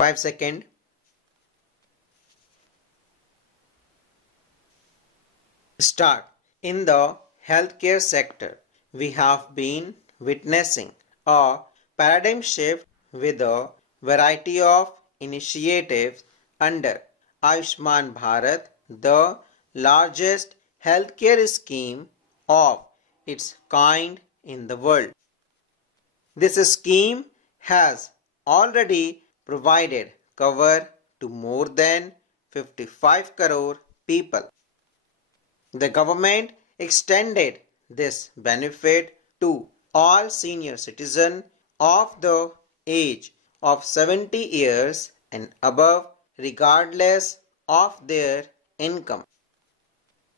5 seconds. Start. In the healthcare sector, we have been witnessing a paradigm shift with a variety of initiatives under Ayushman Bharat, the largest healthcare scheme of its kind in the world. This scheme has already provided cover to more than 55 crore people. The government extended this benefit to all senior citizens of the age of 70 years and above, regardless of their income.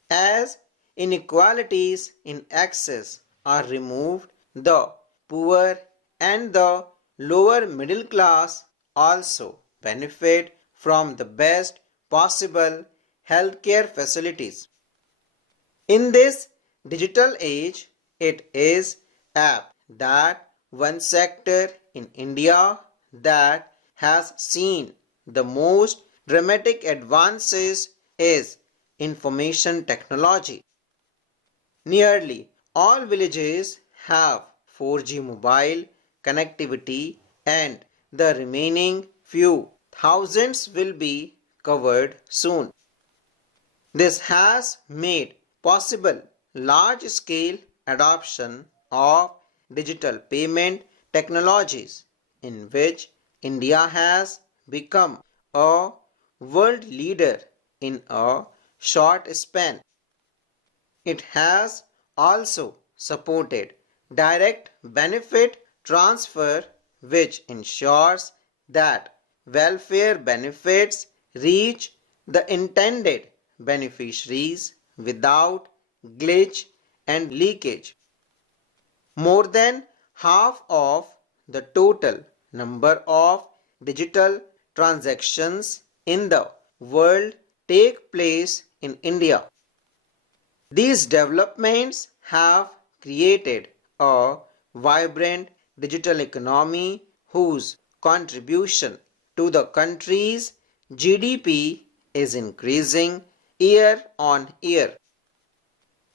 As inequalities in access are removed, the poor and the lower middle class also benefit from the best possible healthcare facilities. In this digital age, it is apt that one sector in India that has seen the most dramatic advances is information technology. Nearly all villages have 4G mobile connectivity and the remaining few thousands will be covered soon. This has made possible large-scale adoption of digital payment technologies in which India has become a world leader in a short span. It has also supported direct benefit transfer, which ensures that welfare benefits reach the intended beneficiaries without glitch and leakage. More than half of the total number of digital transactions in the world take place in India. These developments have created a vibrant digital economy whose contribution to the country's GDP is increasing year on year.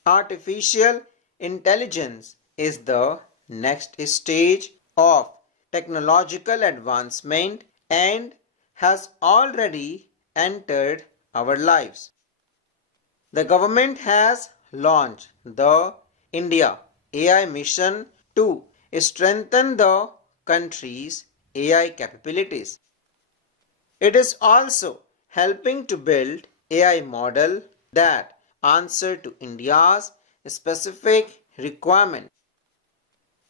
Artificial intelligence is the next stage of technological advancement and has already entered our lives. The government has launched the India AI mission to strengthen the country's AI capabilities. It is also helping to build AI model that answer to India's specific requirement.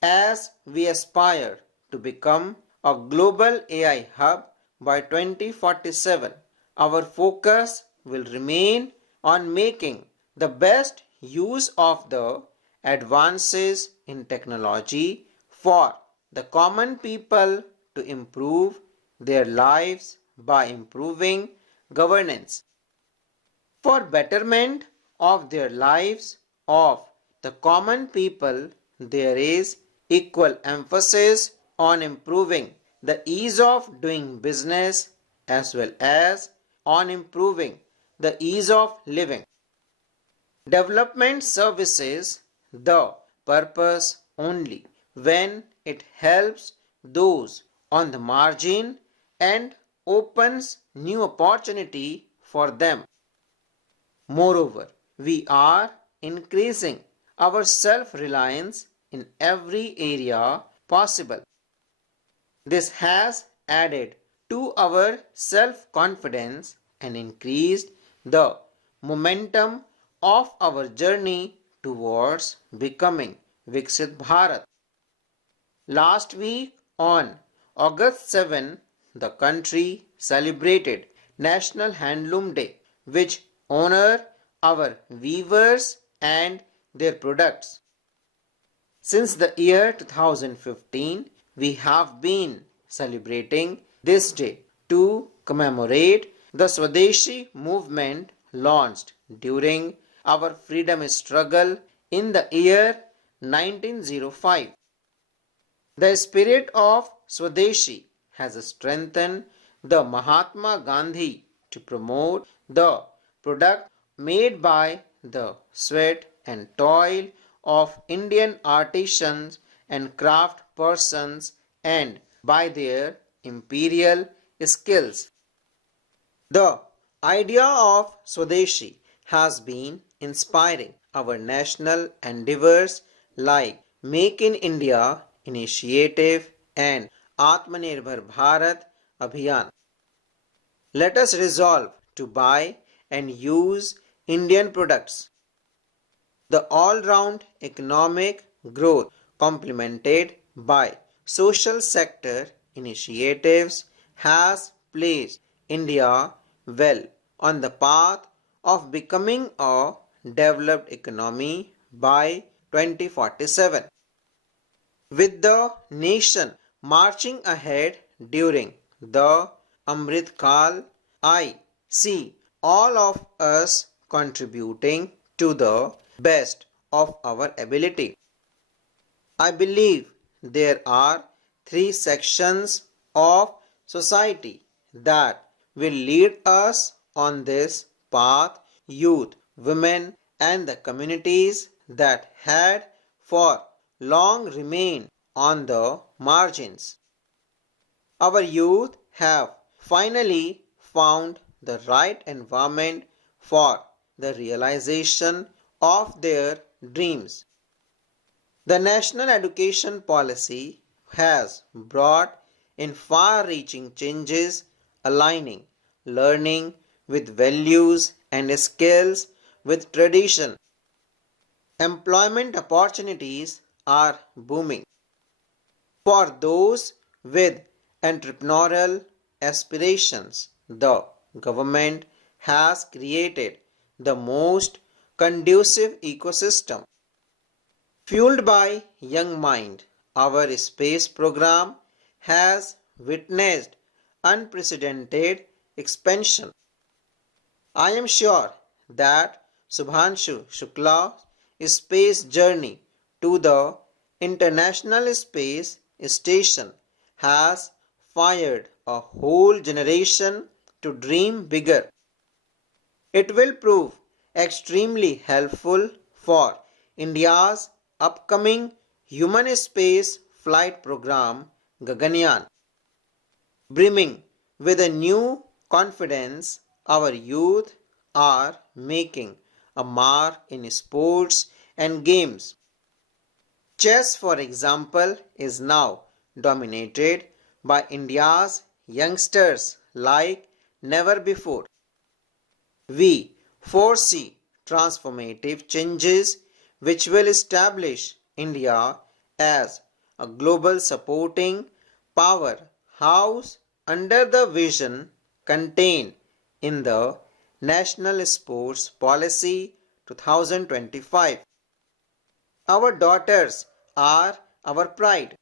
As we aspire to become a global AI hub by 2047, our focus will remain on making the best use of the advances in technology for the common people to improve their lives by improving governance. For betterment of their lives of the common people, there is equal emphasis on improving the ease of doing business as well as on improving the ease of living. Development services the purpose only when it helps those on the margin and opens new opportunity for them. Moreover, we are increasing our self-reliance in every area possible. This has added to our self-confidence and increased the momentum of our journey towards becoming Viksit Bharat. Last week on August 7, the country celebrated National Handloom Day, which honor our weavers and their products. Since the year 2015, we have been celebrating this day to commemorate the Swadeshi movement launched during our freedom struggle in the year 1905. The spirit of Swadeshi has strengthened the Mahatma Gandhi to promote the product made by the sweat and toil of Indian artisans and craft persons and by their imperial skills. The idea of Swadeshi has been inspiring our national endeavors like Make in India initiative and Atmanirbhar Bharat Abhiyan. Let us resolve to buy and use Indian products. The all-round economic growth complemented by social sector initiatives has placed India well on the path of becoming a developed economy by 2047. With the nation marching ahead during the Amrit Kal, I see all of us contributing to the best of our ability. I believe there are three sections of society that will lead us on this path: youth, women, and the communities that had for long remained on the margins. Our youth have finally found the right environment for the realization of their dreams. The national education policy has brought in far-reaching changes aligning learning with values and skills with tradition. Employment opportunities are booming. For those with entrepreneurial aspirations, the government has created the most conducive ecosystem. Fueled by young mind, our space program has witnessed unprecedented expansion. I am sure that Subhanshu Shukla's space journey to the International Space Station has fired a whole generation to dream bigger. It will prove extremely helpful for India's upcoming human space flight program Gaganyaan. Brimming with a new confidence, our youth are making a mark in sports and games. Chess, for example, is now dominated by India's youngsters like never before. We foresee transformative changes which will establish India as a global supporting powerhouse under the vision contained in the National Sports Policy 2025. Our daughters are our pride.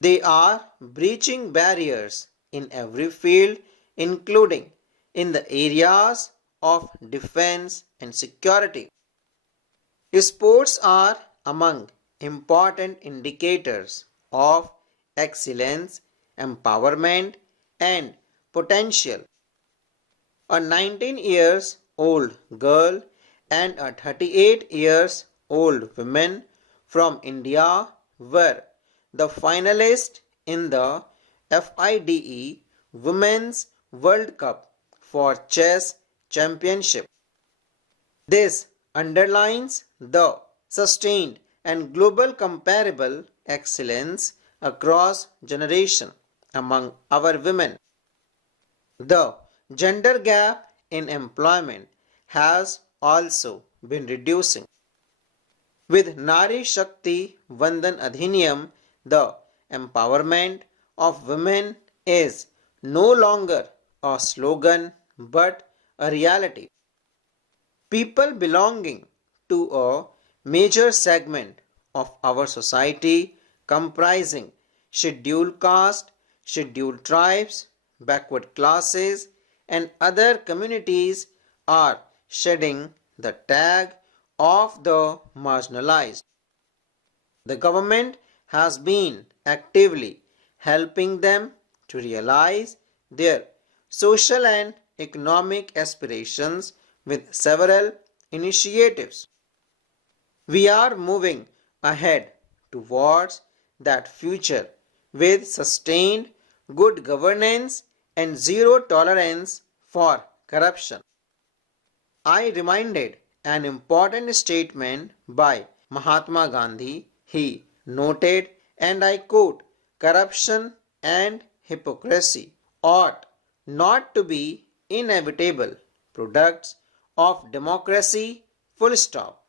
They are breaching barriers in every field, including in the areas of defense and security. Sports are among important indicators of excellence, empowerment, and potential. A 19 years old girl and a 38 years old woman from India were the finalists in the FIDE Women's World Cup for Chess Championship. This underlines the sustained and global comparable excellence across generation among our women. The gender gap in employment has also been reducing. With Nari Shakti Vandan Adhiniyam, the empowerment of women is no longer a slogan but a reality. People belonging to a major segment of our society comprising scheduled caste, scheduled tribes, backward classes and other communities are shedding the tag of the marginalized. The government has been actively helping them to realize their social and economic aspirations with several initiatives. We are moving ahead towards that future with sustained good governance and zero tolerance for corruption. I reminded an important statement by Mahatma Gandhi. He noted, and I quote, corruption and hypocrisy ought not to be inevitable products of democracy, full stop.